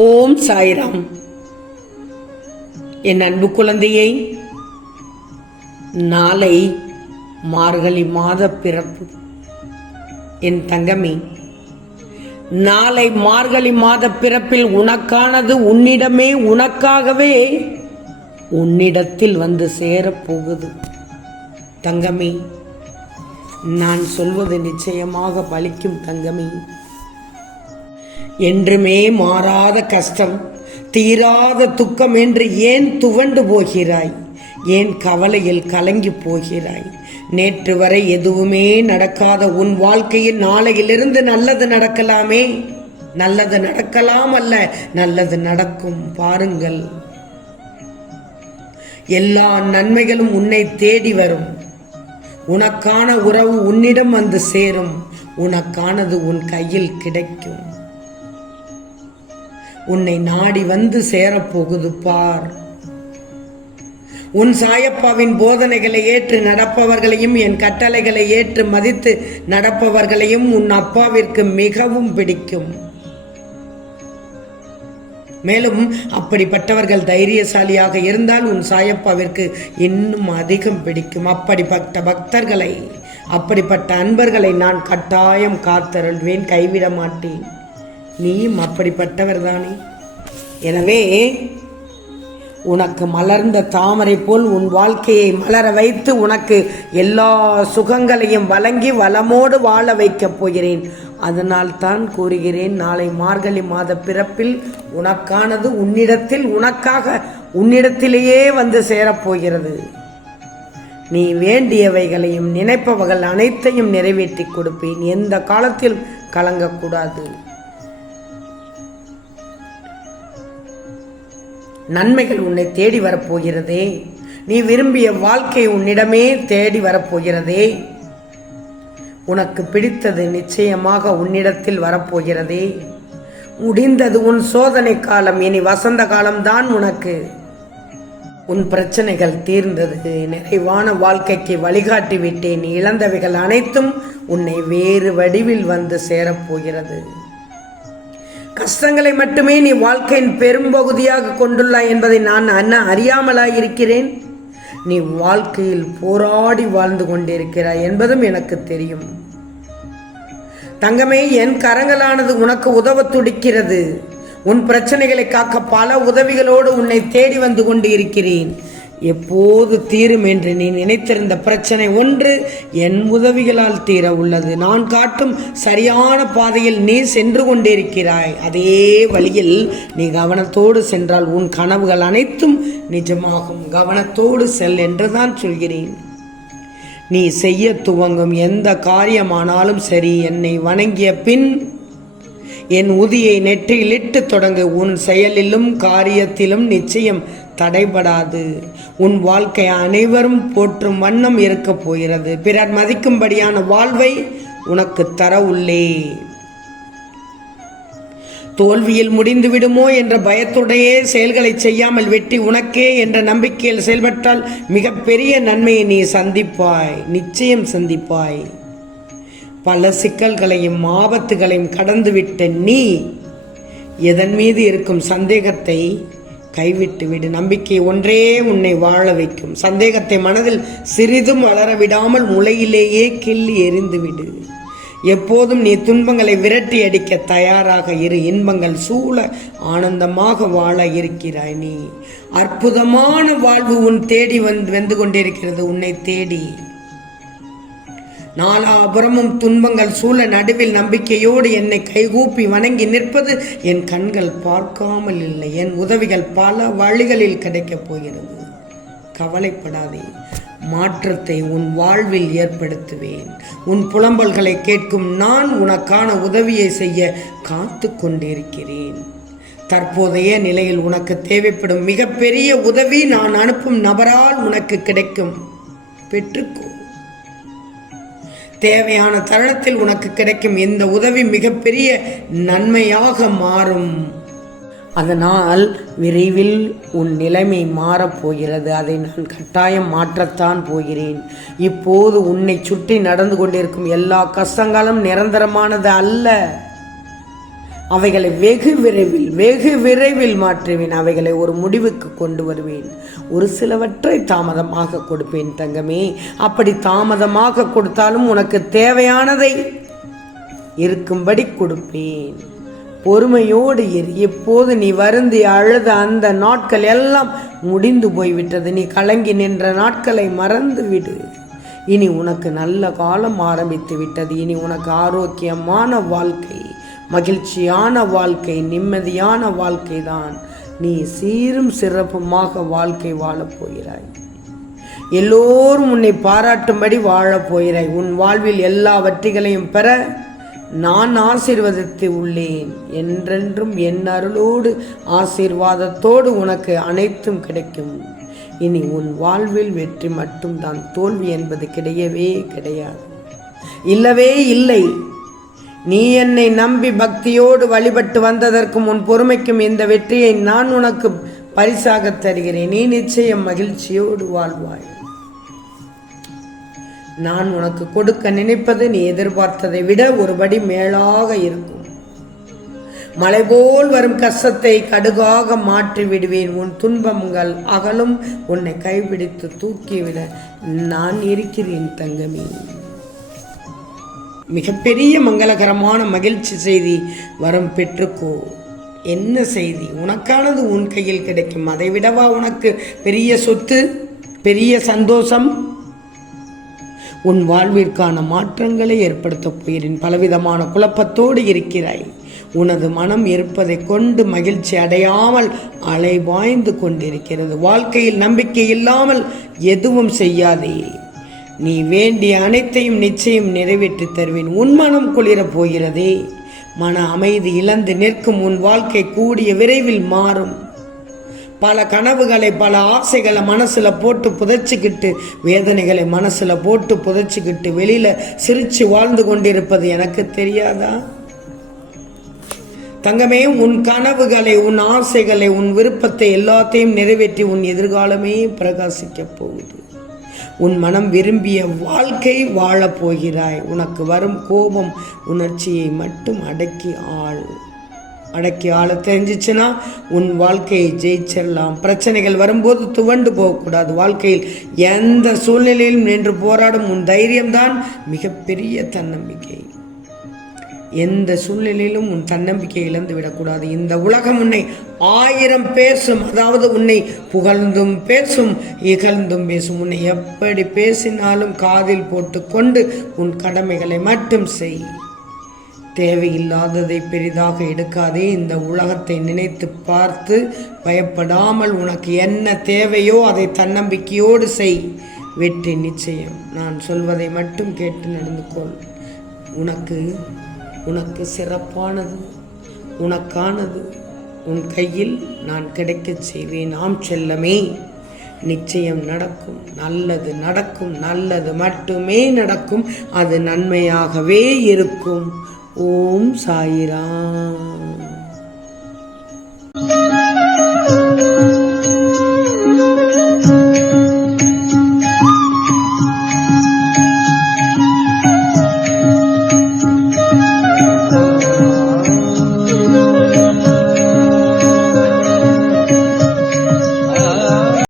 ஓம் சாய்ராம். என் அன்பு குழந்தையை, நாளை மார்கழி மாத பிறப்பு. என் தங்கமே, நாளை மார்கழி மாத பிறப்பில் உனக்கானது உன்னிடமே உனக்காகவே உன்னிடத்தில் வந்து சேரப்போகுது. தங்கமே, நான் சொல்வது நிச்சயமாக பலிக்கும். தங்கமே, என்றுமே மாறாத கஷ்டம், தீராத துக்கம் என்று ஏன் துவண்டு போகிறாய்? ஏன் கவலையில் கலங்கி போகிறாய்? நேற்று வரை எதுவுமே நடக்காத உன் வாழ்க்கையில் நாளையிலிருந்து நல்லது நடக்கலாமே. நல்லது நடக்கலாம் அல்ல, நல்லது நடக்கும். பாருங்கள், எல்லா நன்மைகளும் உன்னை தேடி வரும். உனக்கான உறவு உன்னிடம் வந்து சேரும். உனக்கானது உன் கையில் கிடைக்கும். உன்னை நாடி வந்து சேரப்போகுது. பார், உன் சாயப்பாவின் போதனைகளை ஏற்று நடப்பவர்களையும் என் கட்டளைகளை ஏற்று மதித்து நடப்பவர்களையும் உன் அப்பாவிற்கு மிகவும் பிடிக்கும். மேலும் அப்படிப்பட்டவர்கள் தைரியசாலியாக இருந்தால் உன் சாயப்பாவிற்கு இன்னும் அதிகம் பிடிக்கும். அப்படிப்பட்ட பக்தர்களை, அப்படிப்பட்ட அன்பர்களை நான் கட்டாயம் காத்தருள்வேன், கைவிட மாட்டேன். நீயும் அப்படிப்பட்டவர் தானே. எனவே உனக்கு மலர்ந்த தாமரை போல் உன் வாழ்க்கையை மலர வைத்து உனக்கு எல்லா சுகங்களையும் வழங்கி வளமோடு வாழ வைக்கப் போகிறேன். அதனால் தான் கூறுகிறேன், நாளை மார்கழி மாத பிறப்பில் உனக்கானது உன்னிடத்தில் உனக்காக உன்னிடத்திலேயே வந்து சேரப்போகிறது. நீ வேண்டியவைகளையும் நினைப்பவர்கள் அனைத்தையும் நிறைவேற்றி கொடுப்பேன். எந்த காலத்தில் கலங்கக்கூடாது. நன்மைகள் உன்னை தேடி வரப்போகிறதே. நீ விரும்பிய வாழ்க்கை உன்னிடமே தேடி வரப்போகிறதே. உனக்கு பிடித்தது நிச்சயமாக உன்னிடத்தில் வரப்போகிறதே. முடிந்தது உன் சோதனை காலம், இனி வசந்த காலம்தான் உனக்கு. உன் பிரச்சனைகள் தீர்ந்தது. நிறைவான வாழ்க்கைக்கு வழிகாட்டி விட்டேன். இழந்தவைகள் அனைத்தும் உன்னை வேறு வடிவில் வந்து சேரப்போகிறது. கஷ்டங்களை மட்டுமே நீ வாழ்க்கையின் பெரும்பகுதியாக கொண்டுள்ளாய் என்பதை நான் அறியாமலாயிருக்கிறேன். நீ வாழ்க்கையில் போராடி வாழ்ந்து கொண்டிருக்கிறாய் என்பதும் எனக்கு தெரியும். தங்கமே, என் கரங்களானது உனக்கு உதவ துடிக்கிறது. உன் பிரச்சனைகளை காக்க பல உதவிகளோடு உன்னை தேடி வந்து கொண்டு இருக்கிறேன். எப்போது தீரும் என்று நீ நினைத்திருந்த பிரச்சனை ஒன்று என் உதவிகளால் தீர உள்ளது. நான் காட்டும் சரியான பாதையில் நீ சென்று கொண்டிருக்கிறாய். அதே வழியில் நீ கவனத்தோடு சென்றால் உன் கனவுகள் அனைத்தும் நிஜமாகும். கவனத்தோடு செல் என்றுதான் சொல்கிறேன். நீ செய்ய துவங்கும் எந்த காரியமானாலும் சரி, என்னை வணங்கிய பின் என் உதியை நெற்றியிலிட்டு தொடங்கு. உன் செயலிலும் காரியத்திலும் நிச்சயம் தடைபடாது. உன் வாழ்க்கை அனைவரும் போற்றும் வண்ணம் இருக்கப் போகிறது. பிறர் மதிக்கும்படியான வாழ்வை உனக்கு தர உள்ளே. தோல்வியில் முடிந்து விடுமோ என்ற பயத்துடையே செயல்களை செய்யாமல் வெற்றி உனக்கே என்ற நம்பிக்கையில் செயல்பட்டால் மிகப்பெரிய நன்மையை நீ சந்திப்பாய், நிச்சயம் சந்திப்பாய். பல சிக்கல்களையும் ஆபத்துகளையும் கடந்துவிட்ட நீ எதன் மீது இருக்கும் சந்தேகத்தை கைவிட்டு விடு. நம்பிக்கை ஒன்றே உன்னை வாழ வைக்கும். சந்தேகத்தை மனதில் சிறிதும் வளர விடாமல் முளையிலேயே கிள்ளி எறிந்து விடு. எப்போதும் நீ துன்பங்களை விரட்டி அடிக்க தயாராக இரு. இன்பங்கள் சூழ ஆனந்தமாக வாழ இருக்கிறாய். நீ அற்புதமான வாழ்வு உன் தேடி வந்து கொண்டிருக்கிறது. உன்னை தேடி நாலாபுரமும் துன்பங்கள் சூழ நடுவில் நம்பிக்கையோடு என்னை கைகூப்பி வணங்கி நிற்பது என் கண்கள் பார்க்காமல் இல்லை. என் உதவிகள் பல வழிகளில் கிடைக்கப் போகிறது. கவலைப்படாதே, மாற்றத்தை உன் வாழ்வில் ஏற்படுத்துவேன். உன் புலம்பல்களை கேட்கும் நான் உனக்கான உதவியை செய்ய காத்து கொண்டிருக்கிறேன். தற்போதைய நிலையில் உனக்கு தேவைப்படும் மிகப்பெரிய உதவி நான் அனுப்பும் நபரால் உனக்கு கிடைக்கும். பெற்றுக்கோ. தேவையான தருணத்தில் உனக்கு கிடைக்கும் இந்த உதவி மிகப்பெரிய நன்மையாக மாறும். அதனால் விரைவில் உன் நிலைமை மாறப்போகிறது. அதை நான் கட்டாயம் மாற்றத்தான் போகிறேன். இப்போது உன்னை சுற்றி நடந்து கொண்டிருக்கும் எல்லா கஷ்டங்களும் நிரந்தரமானது அல்ல. அவைகளை வெகு விரைவில் மாற்றுவேன். அவைகளை ஒரு முடிவுக்கு கொண்டு வருவேன். ஒரு சிலவற்றை தாமதமாக கொடுப்பேன் தங்கமே. அப்படி தாமதமாக கொடுத்தாலும் உனக்கு தேவையானதை இருக்கும்படி கொடுப்பேன். பொறுமையோடு இரு. இப்போது நீ வருந்தி அழுத அந்த நாட்கள் எல்லாம் முடிந்து போய்விட்டது. நீ கலங்கி நின்ற நாட்களை மறந்து விடு. இனி உனக்கு நல்ல காலம் ஆரம்பித்து விட்டது. இனி உனக்கு ஆரோக்கியமான வாழ்க்கை, மகிழ்ச்சியான வாழ்க்கை, நிம்மதியான வாழ்க்கை தான். நீ சீரும் சிறப்புமாக வாழ்க்கை வாழப் போகிறாய். எல்லோரும் உன்னை பாராட்டும்படி வாழப் போகிறாய். உன் வாழ்வில் எல்லா வெற்றிகளையும் பெற நான் ஆசீர்வதித்து உள்ளேன். என்றென்றும் என் அருளோடு ஆசீர்வாதத்தோடு உனக்கு அனைத்தும் கிடைக்கும். இனி உன் வாழ்வில் வெற்றி மட்டும்தான், தோல்வி என்பது கிடையவே கிடையாது, இல்லவே இல்லை. நீ என்னை நம்பி பக்தியோடு வழிபட்டு வந்ததற்கும் உன் பொறுமைக்கும் இந்த வெற்றியை நான் உனக்கு பரிசாக தருகிறேன். நீ நிச்சயம் மகிழ்ச்சியோடு வாழ்வாய். நான் உனக்கு கொடுக்க நினைப்பது நீ எதிர்பார்த்ததை விட ஒருபடி மேலாக இருக்கும். மலை போல் வரும் கஷ்டத்தை கடுகாக மாற்றி விடுவேன். உன் துன்பங்கள் அகலும். உன்னை கைப்பிடித்து தூக்கிவிட நான் இருக்கிறேன் தங்கமே. மிகப்பெரிய மங்களகரமான மகிழ்ச்சி செய்தி வரம் பெற்றுக்கோ. என்ன செய்தி? உனக்கானது உன் கையில் கிடைக்கும். அதை விடவா உனக்கு பெரிய சொத்து, பெரிய சந்தோஷம்? உன் வாழ்விற்கான மாற்றங்களை ஏற்படுத்தப் போகிறேன். பலவிதமான குழப்பத்தோடு இருக்கிறாய். உனது மனம் இருப்பதை கொண்டு மகிழ்ச்சி அடையாமல் அலைபாய்ந்து கொண்டிருக்கிறது. வாழ்க்கையில் நம்பிக்கை இல்லாமல் எதுவும் செய்யாதே. நீ வேண்டிய அனைத்தையும் நிச்சயம் நிறைவேற்றி தருவேன். உன் மனம் குளிரப் போகிறதே. மன அமைதி இழந்து நிற்கும் உன் வாழ்க்கை கூடிய விரைவில் மாறும். பல கனவுகளை, பல ஆசைகளை மனசுல போட்டு புதைச்சிக்கிட்டு, வேதனைகளை மனசுல போட்டு புதைச்சிக்கிட்டு வெளியில சிரிச்சு வாழ்ந்து கொண்டிருப்பது எனக்கு தெரியாதா தங்கமே? உன் கனவுகளை, உன் ஆசைகளை, உன் விருப்பத்தை எல்லாத்தையும் நிறைவேற்றி உன் எதிர்காலமே பிரகாசிக்க போகுது. உன் மனம் விரும்பிய வாழ்க்கை வாழப் போகிறாய். உனக்கு வரும் கோபம் உணர்ச்சியை மட்டும் அடக்கி ஆள தெரிஞ்சிச்சுன்னா உன் வாழ்க்கையை ஜெயிச்சிடலாம். பிரச்சனைகள் வரும்போது துவண்டு போகக்கூடாது. வாழ்க்கையில் எந்த சூழ்நிலையிலும் நின்று போராடும் உன் தைரியம்தான் மிகப்பெரிய தன்னம்பிக்கை. எந்த சூழ்நிலையிலும் உன் தன்னம்பிக்கை இழந்து விடக்கூடாது. இந்த உலகம் உன்னை 1000 பேசும், அதாவது உன்னை புகழ்ந்தும் பேசும், இகழ்ந்தும் பேசும். உன்னை எப்படி பேசினாலும் காதில் போட்டுக்கொண்டு உன் கடமைகளை மட்டும் செய். தேவையில்லாததை பெரிதாக எடுக்காதே. இந்த உலகத்தை நினைத்து பார்த்து பயப்படாமல் உனக்கு என்ன தேவையோ அதை தன்னம்பிக்கையோடு செய். வெற்றி நிச்சயம். நான் சொல்வதை மட்டும் கேட்டு நடந்து கொள். உனக்கு சிறப்பானது, உனக்கானது உன் கையில் நான் கிடைக்கச் செய்வேன். ஆம் செல்லமே, நிச்சயம் நடக்கும். நல்லது நடக்கும். நல்லது மட்டுமே நடக்கும். அது நன்மையாகவே இருக்கும். ஓம் சாயிராம்.